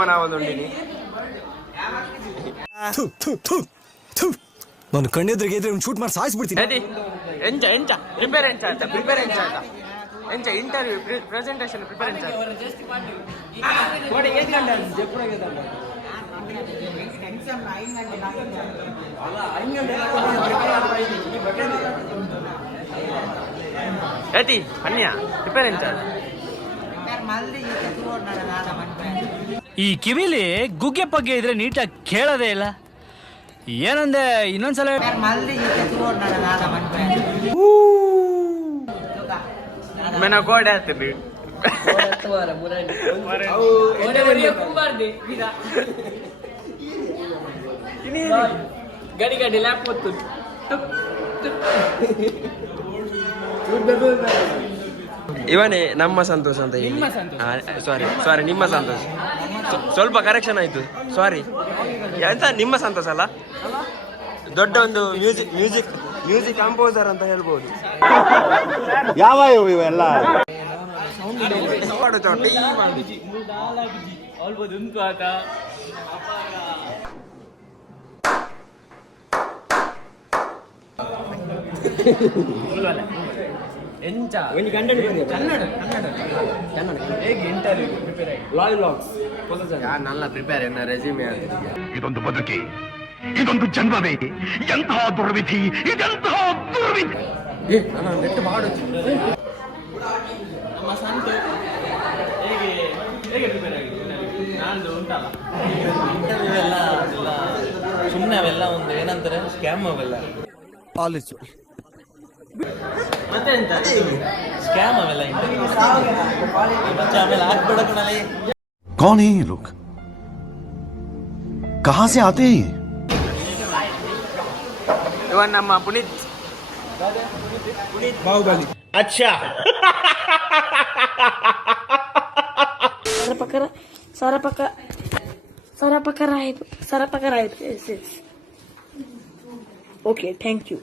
ನಮ್ಮನಾವೊಂದುಂಡಿನಿ ನಾನು ಕಣ್ಣೆದ್ರಿಗೆ ಇದ್ರೆ ಶೂಟ್ ಮಾಡಿ ಸಾಯಿಸ್ಬಿಡ್ತೀನಿ. ಎಂಚ ಎಂಚ ಪ್ರಿಪೇರ್ ಎಂಚ ಆಯ್ತಾ ಪ್ರಿಪೇರ್ ಎಂಚ ಆಯ್ತಾ ಎಂಚ ಇಂಟರ್ವ್ಯೂ ಪ್ರೆಸೆಂಟೇಷನ್ ಪ್ರಿಪೇರ್ ಎಂಚ ಏತಿ ಅನ್ಯ ಪ್ರಿಪೇರ್ ಎಂಚ ಈ ಕಿವಿಲಿ ಗುಗ್ಗೆ ಪಗ್ಗೆ ಇದ್ರೆ ನೀಟಾಗಿ ಕೇಳೋದೇ ಇಲ್ಲ. ಏನಂದೆ ಇನ್ನೊಂದ್ಸಲ ಮೇನ ಗೋಡೆ ಆಗ್ತದೆ ಗಡಿ ಗಡಿ ಲ್ಯಾಪ್ ಹೊತ್ತು ಇವನೇ ನಮ್ಮ ಸಂತೋಷ ಅಂತ ಸಾರಿ ನಿಮ್ಮ ಸಂತೋಷ ಸ್ವಲ್ಪ ಕರೆಕ್ಷನ್ ಆಯ್ತು ಸಾರಿ ಎಂತ ನಿಮ್ಮ ಸಂತೋಷ ಅಲ್ಲ ದೊಡ್ಡ ಒಂದು ಮ್ಯೂಸಿಕ್ ಕಂಪೋಸರ್ ಅಂತ ಹೇಳ್ಬೋದು. ಯಾವ ಇವೆಲ್ಲ ಎಂಚ ಕನ್ನಡ ಹೇಗೆ ಇಂಟರ್ವ್ಯೂ ಪ್ರಿಪೇರ್ ಆಗಿ ಲಾಯ್ ಲಾಗ್ಸ್ ನಲ್ಲ ಪ್ರಿಪೇರ್ ಎನ್ನ ರೆಸ್ಯೂಮೆ ಇದೊಂದು ಬದುಕಿ ಇದೊಂದು ಜನ್ಮವೇ ಎಂತಹ ದುರ್ವಿಧಿ ಇದೆಂತಹ ದುರ್ವಿಧಿ. ನೆಟ್ಟು ಮಾಡುದು ನಮ್ಮ ಸಂತೆ ಹೇಗೆ ಹೇಗೆ ಪ್ರಿಪೇರ್ ಆಗಿದೆ ನಾಳ್ದು ಉಂಟಲ್ಲ ಇಂಟರ್ವ್ಯೂ ಎಲ್ಲ ಸುಮ್ಮನೆ ಅವೆಲ್ಲ ಒಂದು ಏನಂತಾರೆ ಸ್ಕ್ಯಾಮ್ ಅವೆಲ್ಲ ಮತ್ತೆ ಎಂತ ಸ್ಕ್ಯಾಮ್ ಅವೆಲ್ಲ ಇಂಟರ್ವ್ಯೂ ಆಮೇಲೆ ಹಾಕ್ಬೇಡ ಕಣಲೆ. कौन है ये लोग? कहां से आते हैं ये? ಇವನ್ ನಮ್ಮ ಪುನೀತ್ बाहुबली. अच्छा Sarapakara. Yes. Okay, thank you.